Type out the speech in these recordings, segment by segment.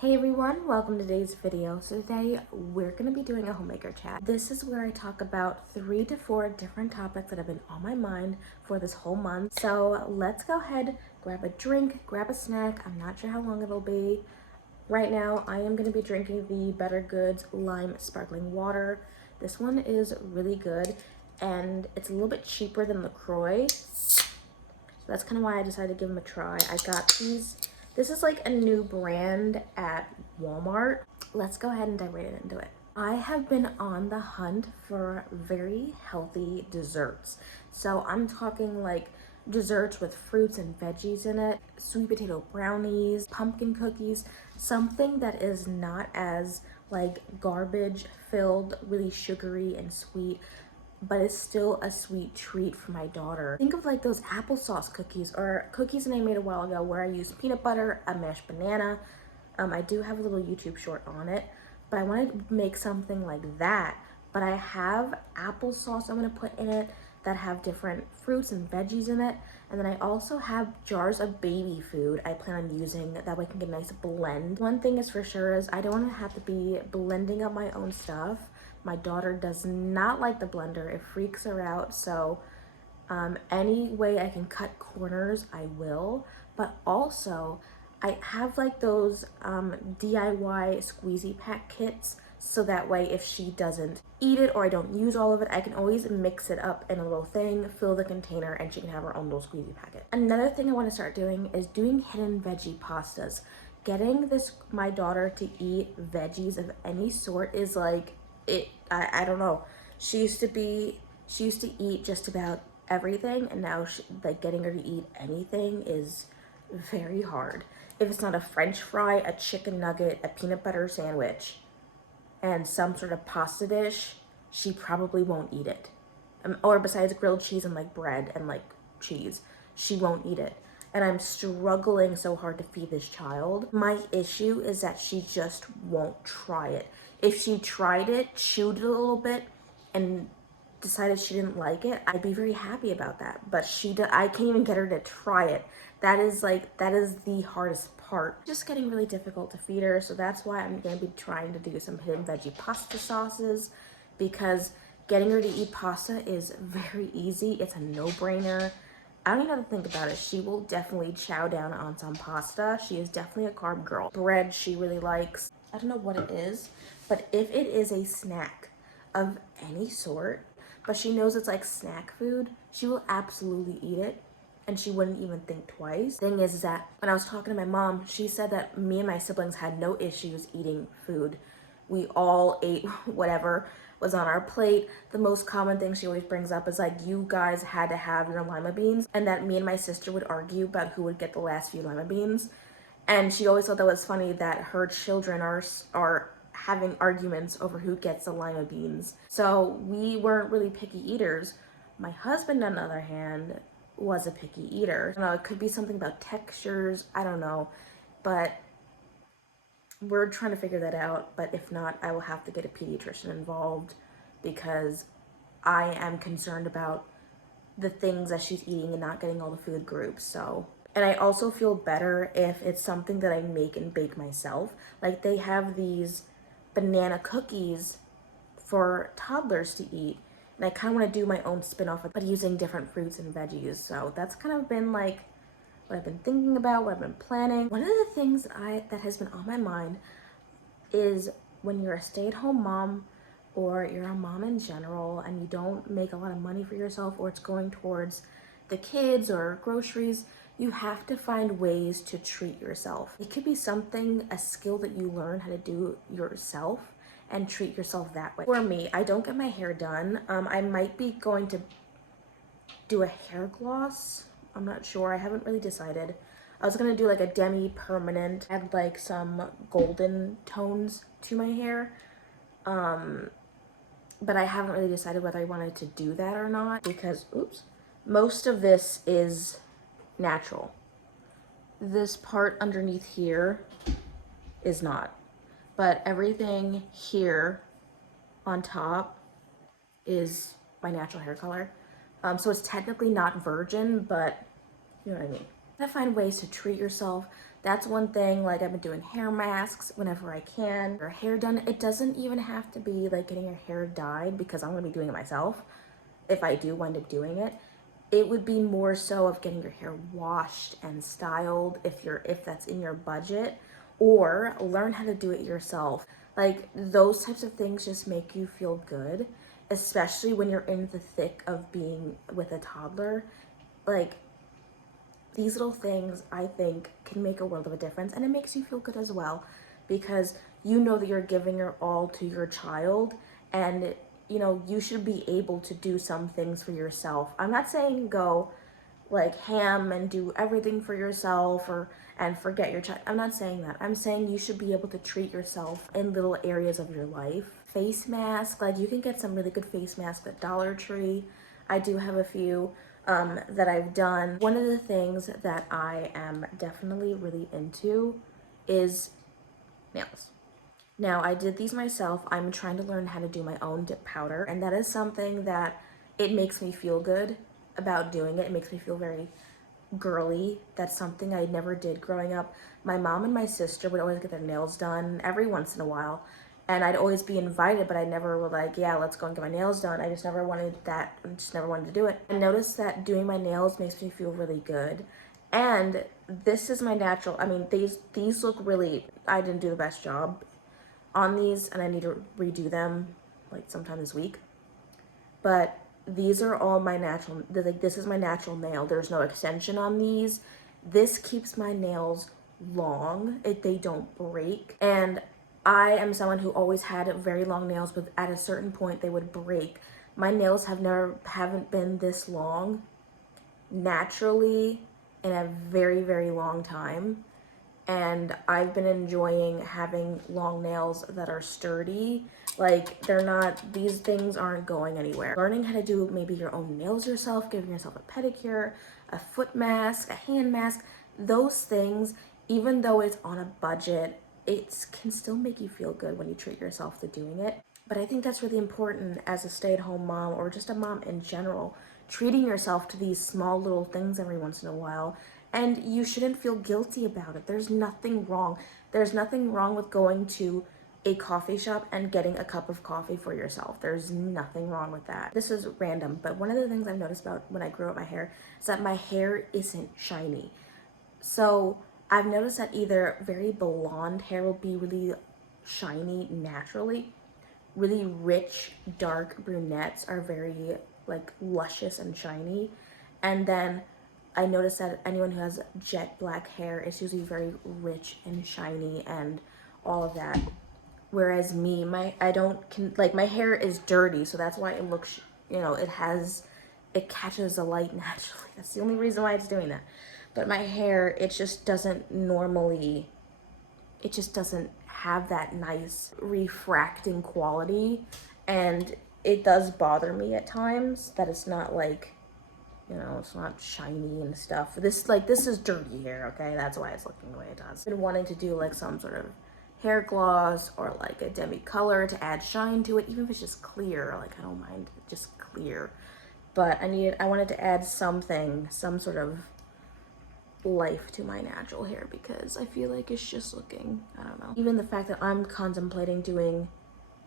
Hey everyone, welcome to today's video. So today we're going to be doing a homemaker chat. This is where I talk about 3 to 4 different topics that have been on my mind for this whole month. So let's go ahead, grab a drink, grab a snack. I'm not sure how long it'll be. Right now I am going to be drinking the Better Goods Lime Sparkling Water. This one is really good and it's a little bit cheaper than LaCroix. So that's kind of why I decided to give them a try. I got these. This is like a new brand at Walmart. Let's go ahead and dive right into it. I have been on the hunt for very healthy desserts. So I'm talking like desserts with fruits and veggies in it, sweet potato brownies, pumpkin cookies, something that is not as like garbage filled, really sugary and sweet, but it's still a sweet treat for my daughter. Think of like those applesauce cookies or cookies that I made a while ago where I used peanut butter, a mashed banana. I do have a little YouTube short on it, but I want to make something like that. But I have applesauce I'm going to put in it that have different fruits and veggies in it. And then I also have jars of baby food I plan on using. That way I can get a nice blend. One thing is for sure is I don't want to have to be blending up my own stuff. My daughter does not like the blender. It freaks her out. So any way I can cut corners, I will. But also, I have like those DIY squeezy pack kits. So that way, if she doesn't eat it or I don't use all of it, I can always mix it up in a little thing, fill the container, and she can have her own little squeezy packet. Another thing I want to start doing is doing hidden veggie pastas. Getting my daughter to eat veggies of any sort is like, I don't know. She used to eat just about everything, and now like getting her to eat anything is very hard. If it's not a French fry, a chicken nugget, a peanut butter sandwich, and some sort of pasta dish, she probably won't eat it. Or besides grilled cheese and like bread and like cheese, she won't eat it. And I'm struggling so hard to feed this child. My issue is that she just won't try it. If she tried it, chewed it a little bit, and decided she didn't like it, I'd be very happy about that. But I can't even get her to try it. That is the hardest part. Just getting really difficult to feed her, so that's why I'm gonna be trying to do some hidden veggie pasta sauces, because getting her to eat pasta is very easy. It's a no-brainer. I don't even have to think about it. She will definitely chow down on some pasta. She is definitely a carb girl. Bread she really likes. I don't know what it is, but if it is a snack of any sort, but she knows it's like snack food, she will absolutely eat it and she wouldn't even think twice. Thing is that when I was talking to my mom, she said that me and my siblings had no issues eating food. We all ate whatever was on our plate. The most common thing she always brings up is like, you guys had to have your lima beans, and that me and my sister would argue about who would get the last few lima beans. And she always thought that was funny that her children are having arguments over who gets the lima beans. So we weren't really picky eaters. My husband, on the other hand, was a picky eater. I don't know, it could be something about textures, I don't know, but we're trying to figure that out. But if not, I will have to get a pediatrician involved because I am concerned about the things that she's eating and not getting all the food groups. So, and I also feel better if it's something that I make and bake myself. Like they have these banana cookies for toddlers to eat, and I kind of want to do my own spin-off but using different fruits and veggies. So that's kind of been like what I've been thinking about, what I've been planning. One of the things that has been on my mind is when you're a stay-at-home mom or you're a mom in general and you don't make a lot of money for yourself, or it's going towards the kids or groceries, you have to find ways to treat yourself. It could be something, a skill that you learn how to do yourself and treat yourself that way. For me, I don't get my hair done. I might be going to do a hair gloss. I'm not sure, I haven't really decided. I was gonna do like a demi-permanent, add like some golden tones to my hair. But I haven't really decided whether I wanted to do that or not because, oops, most of this is natural. This part underneath here is not, but everything here on top is my natural hair color. So it's technically not virgin, but you know what I mean. You gotta find ways to treat yourself That's one thing. Like, I've been doing hair masks whenever I can. Your hair done. It doesn't even have to be like getting your hair dyed, because I'm gonna be doing it myself if I do wind up doing it. It would be more so of getting your hair washed and styled if that's in your budget, or learn how to do it yourself. Like, those types of things just make you feel good, especially when you're in the thick of being with a toddler. Like, these little things, I think, can make a world of a difference, and it makes you feel good as well, because you know that you're giving your all to your child, and you should be able to do some things for yourself. I'm not saying go like ham and do everything for yourself, or and forget your child. I'm not saying that. I'm saying you should be able to treat yourself in little areas of your life. Face mask, like, you can get some really good face masks at Dollar Tree. I do have a few that I've done. One of the things that I am definitely really into is nails. Now, I did these myself. I'm trying to learn how to do my own dip powder, and that is something that it makes me feel good about doing it. It makes me feel very girly. That's something I never did growing up. My mom and my sister would always get their nails done every once in a while, and I'd always be invited, but I never would like, yeah, let's go and get my nails done. I just never wanted that. I just never wanted to do it. I noticed that doing my nails makes me feel really good. And this is my natural, I mean, these look really, I didn't do the best job on these, and I need to redo them like sometime this week. But these are all my natural, like, this is my natural nail. There's no extension on these. This keeps my nails long. They don't break. And I am someone who always had very long nails, but at a certain point they would break. My nails haven't been this long naturally in a very, very long time. And I've been enjoying having long nails that are sturdy. Like, these things aren't going anywhere. Learning how to do maybe your own nails yourself, giving yourself a pedicure, a foot mask, a hand mask, those things, even though it's on a budget, it can still make you feel good when you treat yourself to doing it. But I think that's really important as a stay-at-home mom, or just a mom in general, treating yourself to these small little things every once in a while. And you shouldn't feel guilty about it. There's nothing wrong. There's nothing wrong with going to a coffee shop and getting a cup of coffee for yourself. There's nothing wrong with that. This is random, but one of the things I've noticed about when I grow up my hair is that my hair isn't shiny. So I've noticed that either very blonde hair will be really shiny naturally. Really rich, dark brunettes are very, like, luscious and shiny. And then I noticed that anyone who has jet black hair is usually very rich and shiny and all of that. Whereas me, my hair is dirty, so that's why it looks, it catches the light naturally. That's the only reason why it's doing that. But my hair, it just doesn't have that nice refracting quality, and it does bother me at times that it's not like, it's not shiny and stuff. This is dirty hair, okay? That's why it's looking the way it does. I've been wanting to do like some sort of hair gloss or like a demi color to add shine to it, even if it's just clear. Like, I don't mind just clear, but I wanted to add some sort of life to my natural hair, because I feel like it's just looking, I don't know. Even the fact that I'm contemplating doing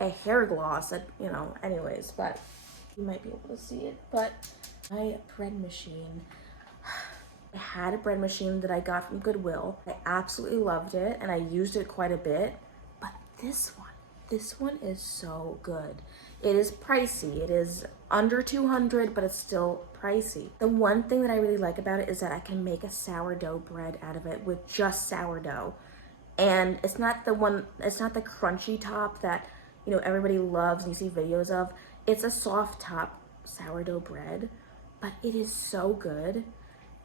a hair gloss that, anyways, but you might be able to see it. But my bread machine, I had a bread machine that I got from Goodwill. I absolutely loved it, and I used it quite a bit. But this one is so good. It is pricey. It is under $200, but it's still pricey. The one thing that I really like about it is that I can make a sourdough bread out of it with just sourdough. And it's not the crunchy top that, everybody loves and you see videos of. It's a soft top sourdough bread, but it is so good.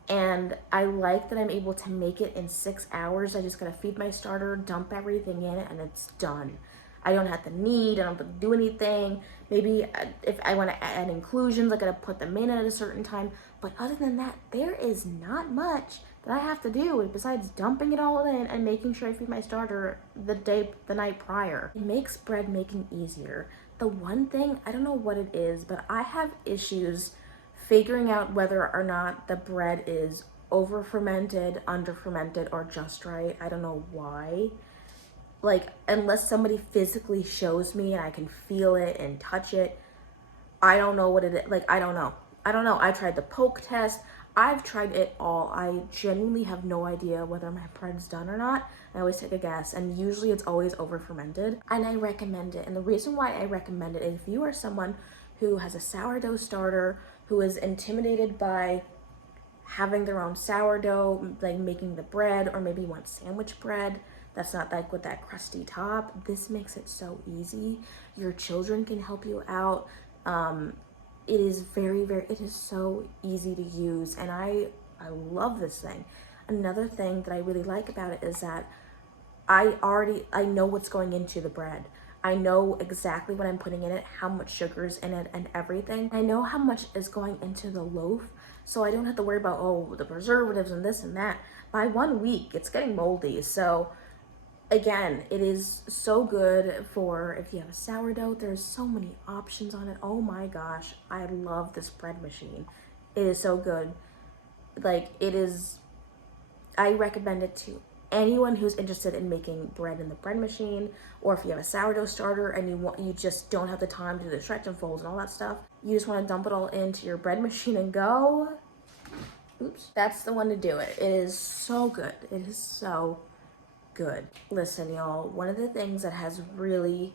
And I like that I'm able to make it in 6 hours. I just gotta feed my starter, dump everything in it, and it's done. I don't have to have to do anything. Maybe if I want to add inclusions, I gotta put them in at a certain time. But other than that, there is not much that I have to do besides dumping it all in and making sure I feed my starter the night prior. It makes bread making easier. The one thing, I don't know what it is, but I have issues figuring out whether or not the bread is over fermented, under fermented, or just right. I don't know why. Like, unless somebody physically shows me and I can feel it and touch it, I don't know what it is. Like, I don't know. I don't know. I tried the poke test. I've tried it all. I genuinely have no idea whether my bread's done or not. I always take a guess, and usually it's always over fermented. And I recommend it. And the reason why I recommend it is if you are someone who has a sourdough starter, who is intimidated by having their own sourdough, like making the bread, or maybe want sandwich bread that's not like with that crusty top, this makes it so easy. Your children can help you out. It is it is so easy to use, and I love this thing. Another thing that I really like about it is that I know what's going into the bread. I know exactly what I'm putting in it, how much sugar's in it, and everything. I know how much is going into the loaf, so I don't have to worry about, oh, the preservatives and this and that. By 1 week, it's getting moldy. So again, it is so good for if you have a sourdough. There's so many options on it. Oh my gosh, I love this bread machine. It is so good. Like, it is, I recommend it to anyone who's interested in making bread in the bread machine, or if you have a sourdough starter and you just don't have the time to do the stretch and folds and all that stuff. You just want to dump it all into your bread machine and go. Oops, that's the one to do it. It is so good. It is so good. Listen, y'all, one of the things that has really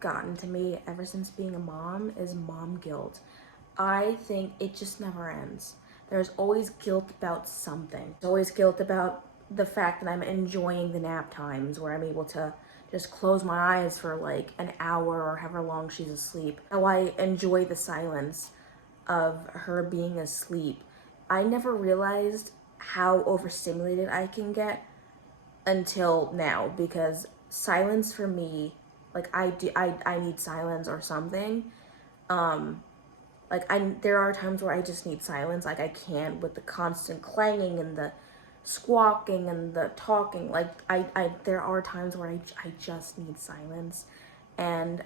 gotten to me ever since being a mom is mom guilt. I think it just never ends. There's always guilt about something. There's always guilt about the fact that I'm enjoying the nap times where I'm able to just close my eyes for like an hour or however long she's asleep. How I enjoy the silence of her being asleep. I never realized how overstimulated I can get until now, because silence for me, like I need silence or something. Like there are times where I just need silence. Like I can't with the constant clanging and the squawking and the talking. Like there are times where I just need silence, and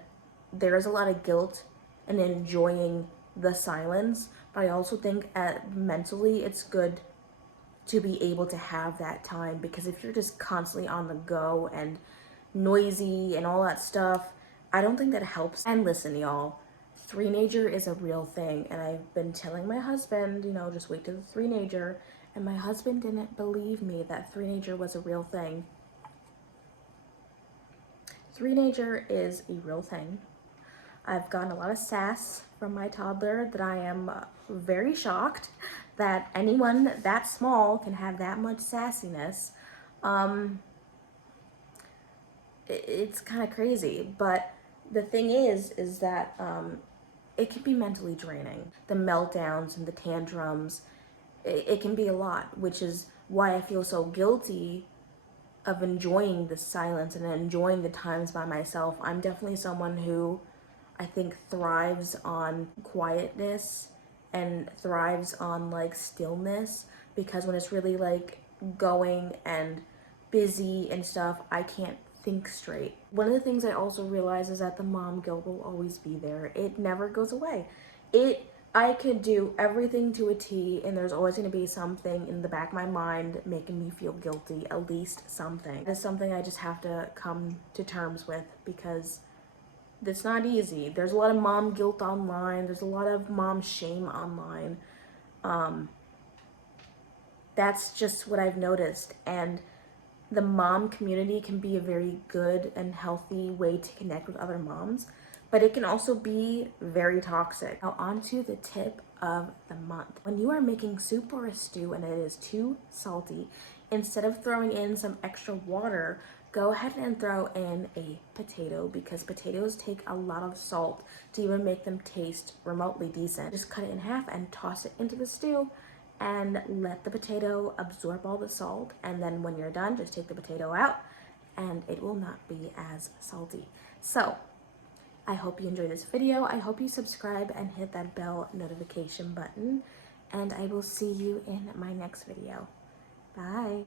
there's a lot of guilt in enjoying the silence. But I also think mentally it's good to be able to have that time, because if you're just constantly on the go and noisy and all that stuff, I don't think that helps. And listen, y'all, three-nager is a real thing, and I've been telling my husband, you know, just wait till the three-nager, and my husband didn't believe me that three-nager was a real thing. Three-nager is a real thing. I've gotten a lot of sass from my toddler that I am very shocked that anyone that small can have that much sassiness. It's kind of crazy, but the thing is that it can be mentally draining. The meltdowns and the tantrums, it can be a lot, which is why I feel so guilty of enjoying the silence and enjoying the times by myself. I'm definitely someone who I think thrives on quietness and thrives on like stillness, because when it's really like going and busy and stuff, I can't think straight. One of the things I also realize is that the mom guilt will always be there. It never goes away. I could do everything to a T, and there's always going to be something in the back of my mind making me feel guilty, at least something. It's something I just have to come to terms with, because it's not easy. There's a lot of mom guilt online. There's a lot of mom shame online. That's just what I've noticed. And the mom community can be a very good and healthy way to connect with other moms, but it can also be very toxic. Now, on to the tip of the month. When you are making soup or a stew and it is too salty, instead of throwing in some extra water, go ahead and throw in a potato, because potatoes take a lot of salt to even make them taste remotely decent. Just cut it in half and toss it into the stew and let the potato absorb all the salt. And then when you're done, just take the potato out and it will not be as salty. So I hope you enjoyed this video. I hope you subscribe and hit that bell notification button, and I will see you in my next video. Bye.